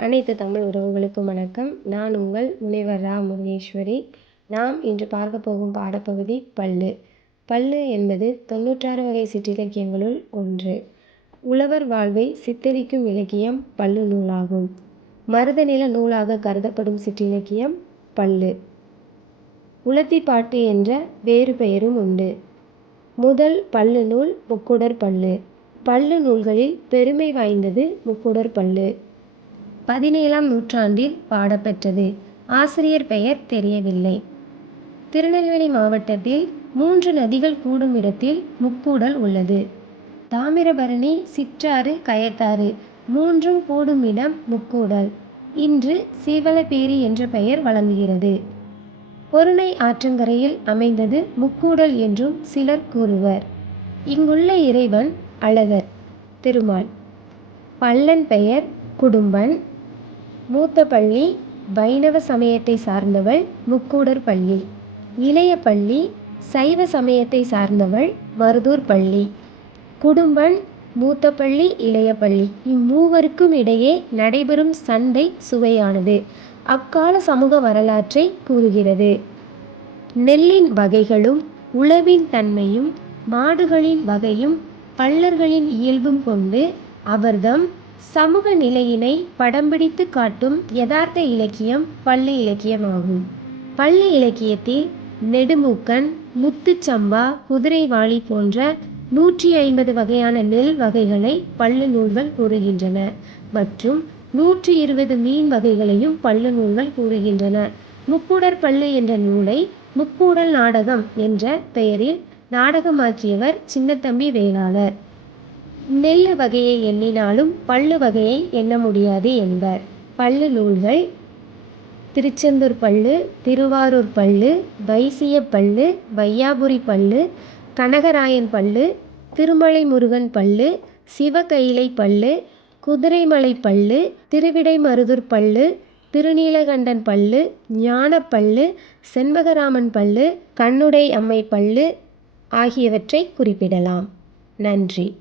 அனைத்து தமிழ் உறவுகளுக்கும் வணக்கம். நான் உங்கள் முனைவர் ரா. முருகேஸ்வரி. நாம் இன்று பார்க்க போகும் பாடப்பகுதி பல்லு. பல்லு என்பது தொண்ணூற்றாறு வகை சிற்றிலக்கியங்களுள் ஒன்று. உழவர் வாழ்வை சித்தரிக்கும் இலக்கியம் பல்லு நூலாகும். மருதநில நூலாக கருதப்படும் சிற்றிலக்கியம் பல்லு. உலத்திப்பாட்டு என்ற வேறு பெயரும் உண்டு. முதல் பல்லு நூல் முக்குடர் பல்லு. பல்லு நூல்களில் பெருமை வாய்ந்தது முக்குடர் பல்லு. பதினேழாம் நூற்றாண்டில் பாடப்பெற்றது. ஆசிரியர் பெயர் தெரியவில்லை. திருநெல்வேலி மாவட்டத்தில் மூன்று நதிகள் கூடும் இடத்தில் முக்கூடல் உள்ளது. தாமிரபரணி சிற்றாறு கயத்தாறு மூன்றும் கூடும் இடம் முக்கூடல். இன்று சீவலப்பேரி என்ற பெயர் வழங்குகிறது. பொருணை ஆற்றங்கரையில் அமைந்தது முக்கூடல் என்றும் சிலர் கூறுவர். இங்குள்ள இறைவன் அழகர். திருமால். பல்லன் பெயர் குடும்பன். மூத்த பள்ளி வைணவ சமயத்தை சார்ந்தவள் முக்கூடர் பள்ளி. இளைய பள்ளி சைவ சமயத்தை சார்ந்தவள் மருதூர் பள்ளி. குடும்பன் மூத்த பள்ளி இளைய பள்ளி. இம்மூவருக்கும் இடையே நடைபெறும் சண்டை சுவையானது. அக்கால சமூக வரலாற்றை கூறுகிறது. நெல்லின் வகைகளும் உழவின் தன்மையும் மாடுகளின் வகையும் பல்லர்களின் இயல்பும் கொண்டு அவர்தம் சமூக நிலையினை படம் பிடித்து காட்டும் யதார்த்த இலக்கியம் பள்ளு இலக்கியமாகும். பள்ளி இலக்கியத்தில் நெடுமூக்கன் முத்துச்சம்பா குதிரைவாளி போன்ற நூற்றி ஐம்பது வகையான நெல் வகைகளை பள்ளு நூல்கள் கூறுகின்றன மற்றும் நூற்றி இருபது மீன் வகைகளையும் பள்ளு நூல்கள் கூறுகின்றன. முக்கூடர் பள்ளு என்ற நூலை முக்கூடல் நாடகம் என்ற பெயரில் நாடகமாற்றியவர் சின்னத்தம்பி வேளாளர். நெல் வகையை எண்ணினாலும் பல்லு வகையை எண்ண முடியாது என்பர். பல்லு நூல்கள் திருச்செந்தூர் பல்லு திருவாரூர் பல்லு வைசிய பல்லு வையாபுரி பல்லு கனகராயன் பல்லு திருமலை முருகன் பல்லு சிவகைலை பல்லு குதிரைமலை பல்லு திருவிடைமருதூர் பல்லு திருநீலகண்டன் பல்லு ஞானப்பல்லு செண்பகராமன் பல்லு கண்ணுடை அம்மை பல்லு ஆகியவற்றை குறிப்பிடலாம். நன்றி.